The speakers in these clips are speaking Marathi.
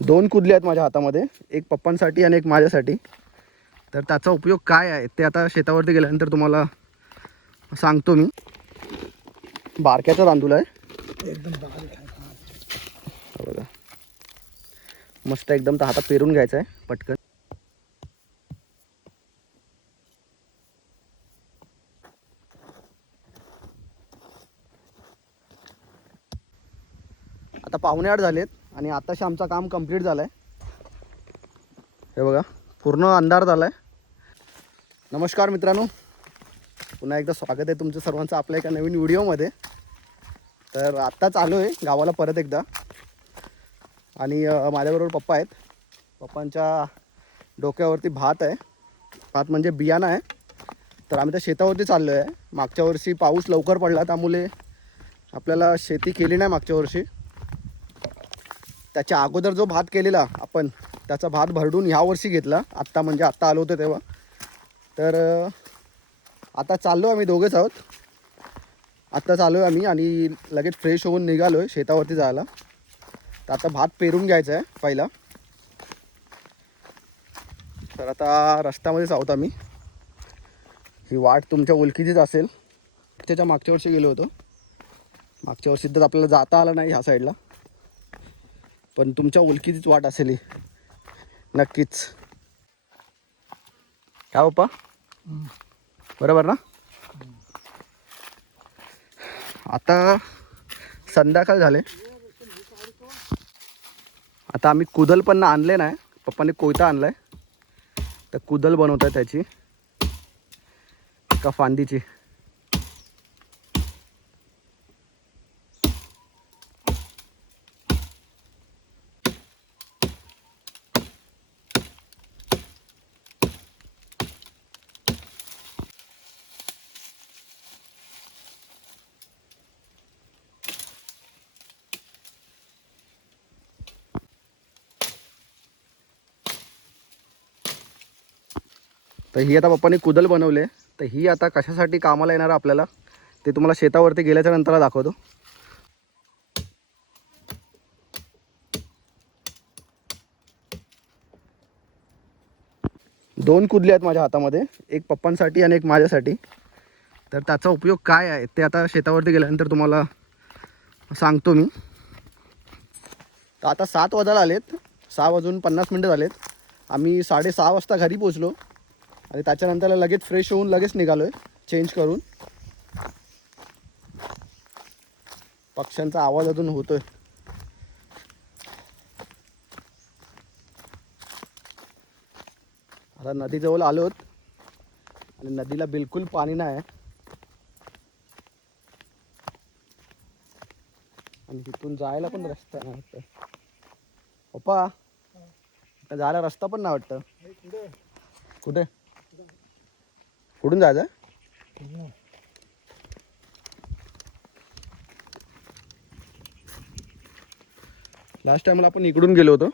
दोन कुदले आहेत माझ्या हातामध्ये, एक पप्पांसाठी आणि एक माझ्यासाठी. तर त्याचा उपयोग काय आहे ते आता शेतावरती गेल्यानंतर तुम्हाला सांगतो मी. बारक्याचा तांदूळ आहे एकदम बारीक आहे. बघा, मस्त एकदम. तर हातात पेरून घ्यायचा आहे पटकन. आता 7:45 झालेत आणि आताशी आमचं काम कंप्लीट झालं आहे. हे बघा, पूर्ण अंधार झाला आहे. नमस्कार मित्रांनो, पुन्हा एकदा स्वागत आहे तुमचं सर्वांचं आपल्या एका नवीन व्हिडिओमध्ये. तर आत्ताच आलो आहे गावाला परत एकदा आणि माझ्याबरोबर पप्पा आहेत. पप्पांच्या डोक्यावरती भात आहे. भात म्हणजे बियाणं आहे. तर आम्ही त्या शेतावरती चाललो आहे. मागच्या वर्षी पाऊस लवकर पडला, त्यामुळे आपल्याला शेती केली नाही मागच्या वर्षी. त्याच्या अगोदर जो भात केलेला आपण, त्याचा भात भरडून ह्या वर्षी घेतला. आत्ता म्हणजे आत्ता आलो होतो तेव्हा. तर आता चाललो आम्ही दोघेच आहोत. आत्ता चाललो आहे आम्ही आणि लगेच फ्रेश होऊन निघालो आहे शेतावरती जायला. तर आता भात पेरून घ्यायचं आहे पहिला. तर आता रस्त्यामध्येच आहोत आम्ही. ही वाट तुमच्या ओळखीचीच असेल. त्याच्या मागच्या वर्षी गेलो होतो. मागच्या वर्षी तर आपल्याला जाता आलं नाही ह्या साईडला, पण तुमच्या ओळखीचीच वाट असेल ही नक्कीच. काय पप्पा, बरोबर ना? आता संध्याकाळ झाले. आता आम्ही कुदल पण आणले नाही, पप्पाने कोयता आणला आहे. तर कुदल बनवत आहे त्याची का फांदीची. तर ही आता पप्पाने कुदल बनवले. तर ही आता कशासाठी कामाला येणार आपल्याला ते तुम्हाला शेतावरती गेल्याच्या नंतर दाखवतो. दोन कुदले आहेत माझ्या हातामध्ये, एक पप्पांसाठी आणि एक माझ्यासाठी. तर त्याचा उपयोग काय आहे ते आता शेतावरती गेल्यानंतर तुम्हाला सांगतो मी. तर आता 7 वाजायला आलेत, 6:50 झालेत. आम्ही 6:30 वाजता घरी पोचलो आणि त्याच्यानंतर लगेच फ्रेश होऊन लगेच निघालो आहे चेंज करून. पक्ष्यांचा आवाज अजून होतोय. आता नदीजवळ आलोत आणि नदीला बिलकुल पाणी नाही आहे. आणि तिथून जायला पण रस्ता नाही वाटतं. पप्पा, आता जायला रस्ता पण नाही वाटतं. कुठे कुठून जायचं? लास्ट टाइमला आपण इकडून गेलो होतो,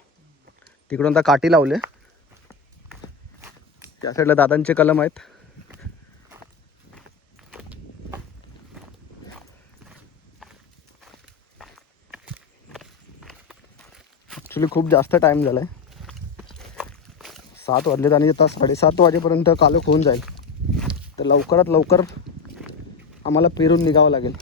तिकडून आता काठी लावले. त्या साईडला दादांचे कलम आहेत. ॲक्च्युली खूप जास्त टाईम झाला आहे. 7 वाजलेत आणि आता 7:30 वाजेपर्यंत कालोख होऊन जाईल. तर लवकरात लवकर आम्हाला पेरून निघावं लागेल.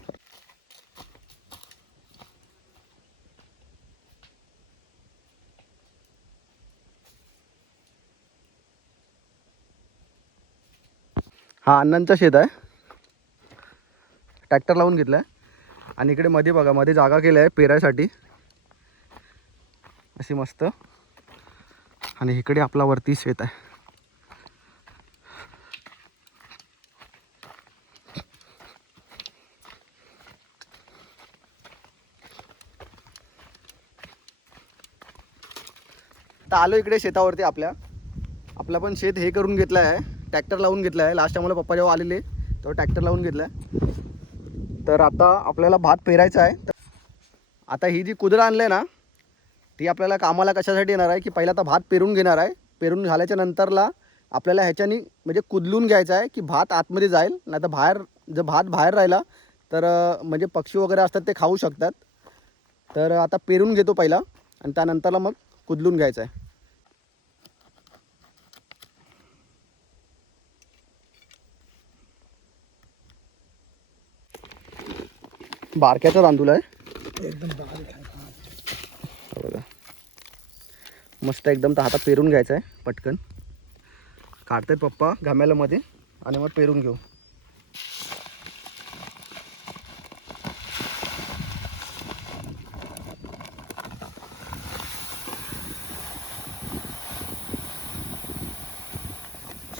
हा अण्णांचं शेत आहे. ट्रॅक्टर लावून घेतला आहे आणि इकडे मध्ये बघा, मध्ये जागा केली आहे पेरायसाठी अशी मस्त. आणि इकडे आपला वरती शेत आहे. तर आलो इकडे शेतावरती. आपलं पण शेत हे करून घेतलं आहे, ट्रॅक्टर लावून घेतलं आहे. लास्ट टाइमला पप्पा जेव्हा आलेले तेव्हा ट्रॅक्टर लावून घेतलं आहे. तर आता आपल्याला भात पेरायचा आहे. आता ही जी कुदळ आणलं आहे ना, ती आपल्याला कामाला कशासाठी येणार आहे की पहिला आता भात पेरून घेणार आहे. पेरून झाल्याच्या नंतरला आपल्याला ह्याच्यानी म्हणजे कुदलून घ्यायचं आहे की भात आतमध्ये जाईल. नाही तर बाहेर जर भात बाहेर राहिला तर म्हणजे पक्षी वगैरे असतात ते खाऊ शकतात. तर आता पेरून घेतो पहिला आणि त्यानंतरला मग कुदलून घ्यायचा आहे. बारक्याचा तांदूळ आहे एकदम बारीक आहे. बघा, मस्त एकदम. तर हातात पेरून घ्यायचा आहे पटकन. काढतायत पप्पा घाम्यालामध्ये आणि मग पेरून घेऊ.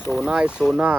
सोना आहे सोना.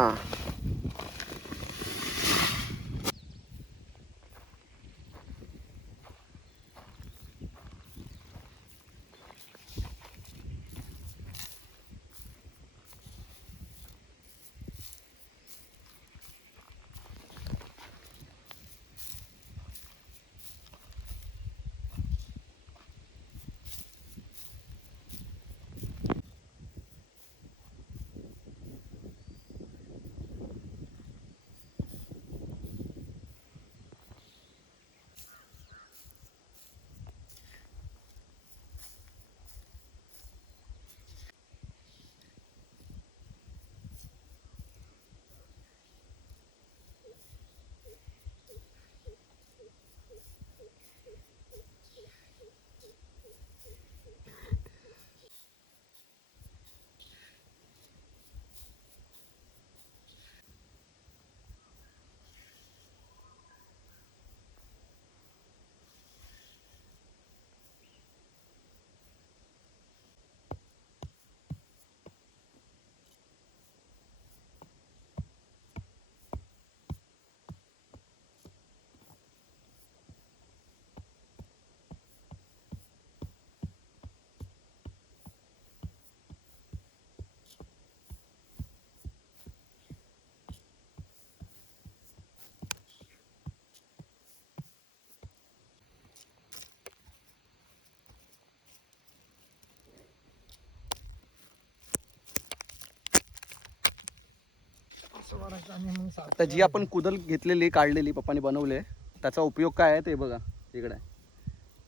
असं वाढायचं आणि मग साफ आता जी आपण कुदल घेतलेली काढलेली पप्पाने बनवले, त्याचा उपयोग काय आहे ते बघा. इकडे आहे.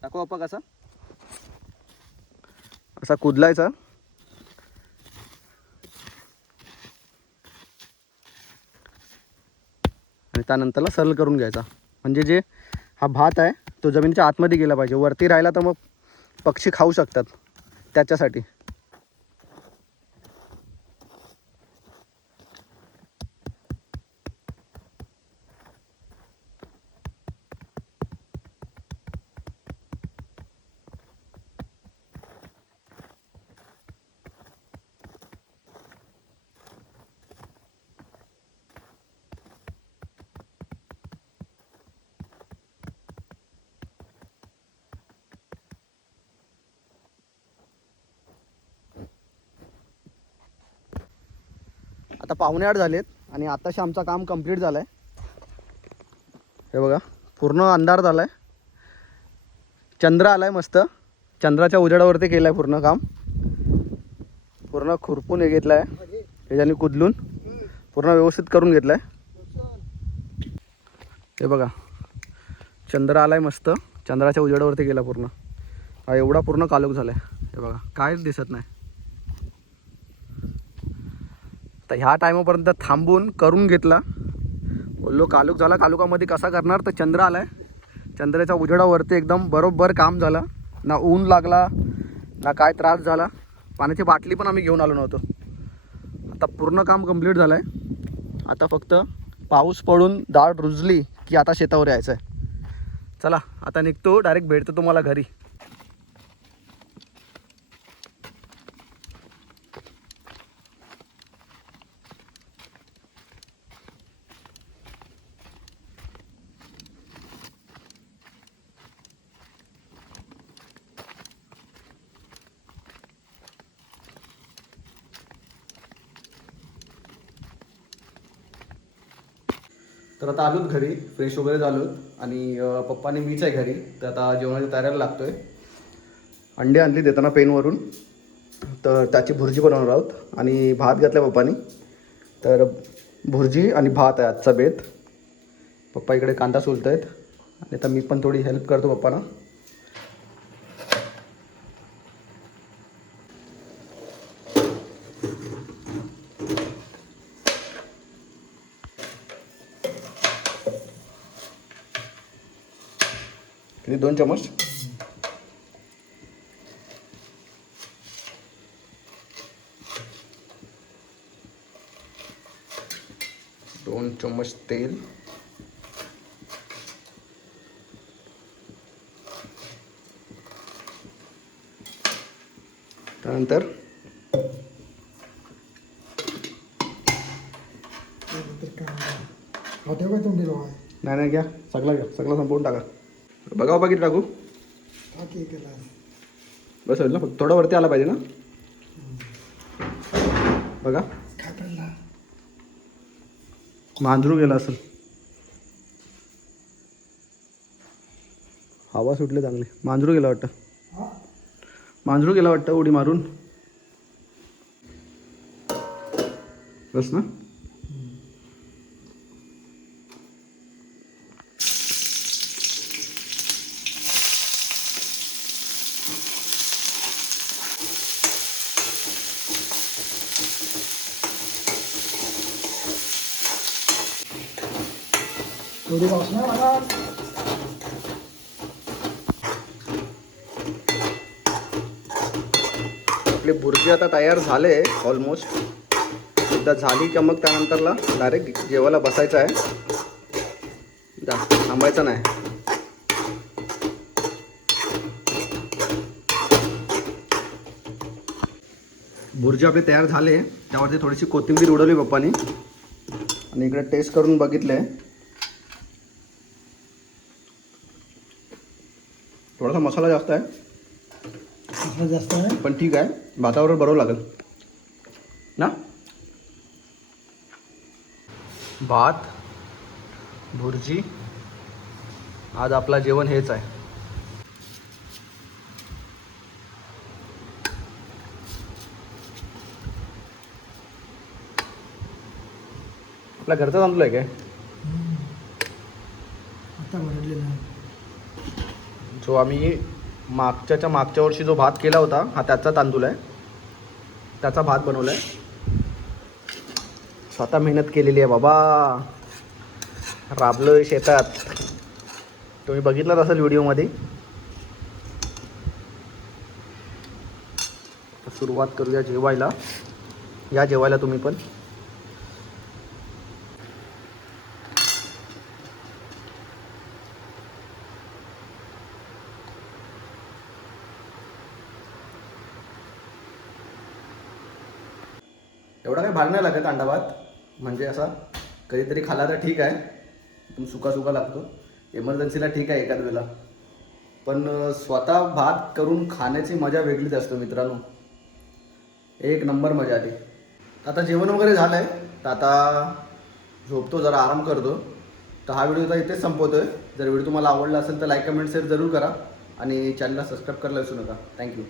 दाखव पप्पा कसा. असा कुदलायचा आणि त्यानंतरला सरळ करून घ्यायचा. म्हणजे जे हा भात आहे तो जमिनीच्या आतमध्ये गेला पाहिजे. वरती राहिला तर मग पक्षी खाऊ शकतात, त्याच्यासाठी. आता 7:45 झालेत आणि आताशी आमचं काम कंप्लीट झालं आहे. हे बघा, पूर्ण अंधार झाला आहे. चंद्र आला आहे मस्त. चंद्राच्या उजेडावरती केलं आहे पूर्ण काम. पूर्ण खुरपून हे घेतलं आहे ह्याच्याने कुदलून. पूर्ण व्यवस्थित करून घेतलं आहे. हे बघा, चंद्र आला आहे मस्त. चंद्राच्या उजेडावरती गेला पूर्ण. हा एवढा पूर्ण कालोख झाला आहे. हे बघा, काहीच दिसत नाही. तर ह्या टायमापर्यंत थांबून करून घेतला. बोललो कालोख झाला, कालोखामध्ये कसा करणार. तर चंद्र आला आहे. चंद्राच्या उजेडावरती एकदम बरोबर काम झालं. ना ऊन लागला ना काय त्रास झाला. पाण्याची बाटली पण आम्ही घेऊन आलो नव्हतो. आता पूर्ण काम कंप्लीट झालं आहे. आता फक्त पाऊस पडून डाळ रुजली की आता शेतावर यायचं आहे. चला आता निघतो, डायरेक्ट भेटतो तुम्हाला घरी. तर आता आलोत घरी, फ्रेश वगैरे झालोत आणि पप्पाने मीच आहे घरी. तर आता जेवणाची तयारीला लागतो आहे. अंडे आणली देताना पेनवरून, तर त्याची भुर्जी बनवणार आहोत. आणि भात घातला पप्पानी. तर भुर्जी आणि भात आहे आजचा बेत. पप्पा इकडे कांदा सोलत आहेत आणि आता मी पण थोडी हेल्प करतो पप्पांना. किती 2 चम्मच. दोन चम्मच तेल. त्यानंतर त्यानंतर कांदा हॉटेल काय तोंडी लावाय नाही घ्या, सगळं संपवून टाका. बघा किती टाकू. हा की ग्लास बस होईल ना, फक्त थोडं वरती आला पाहिजे ना. बघा काय पडला. मांजरू गेला असेल. हवा सुटली चांगली. मांजरू गेला वाटतं. हा मांजरू गेला वाटतं उडी मारून. बस ना. थोडी वासना मला. आपली बुर्जी आता तयार झाले ऑलमोस्ट. एकदा झाली का मग त्यानंतरला डायरेक्ट जेवायला बसायचं आहे. थांबायचं नाही. बुर्जी आपले तयार झाले. त्यावरती थोडीशी कोथिंबीर उडवली पप्पानी आणि इकडे टेस्ट करून बघितले. थोडासा मसाला जास्त आहे मसाला जास्त आहे पण ठीक आहे. भातावर बरोबर लागेल ना. भात भुर्जी. आज आपला जेवण हेच आहे. आपल्या घरचा तांदूळ आहे काय. आता भरडलेला आहे. जो आम्ही मागच्या वर्षी जो भात केला होता हा त्याचा तांदूळ आहे. त्याचा भात बनवला आहे. स्वतः मेहनत केलेली आहे बाबा. राबलोय शेतात. तुम्ही बघितलाच असेल व्हिडिओमध्ये. सुरुवात करूया जेवायला. या जेवायला तुम्ही पण. एवढा काही भार नाही लागत अंडा भात. म्हणजे असा कधीतरी खाल्ला तर ठीक आहे. एकदम सुका लागतो. इमर्जन्सीला ठीक आहे एखाद वेळेला. पण स्वतः भात करून खाण्याची मजा वेगळीच असते मित्रांनो. एक नंबर मजा आली. आता जेवण वगैरे झालं आहे तर आता झोपतो, जरा आराम करतो. तर हा व्हिडिओ तर इथेच संपवतो आहे. जर व्हिडिओ तुम्हाला आवडला असेल तर लाईक कमेंट शेअर जरूर करा आणि चॅनलला सबस्क्राईब करायला विसरू नका. थँक्यू.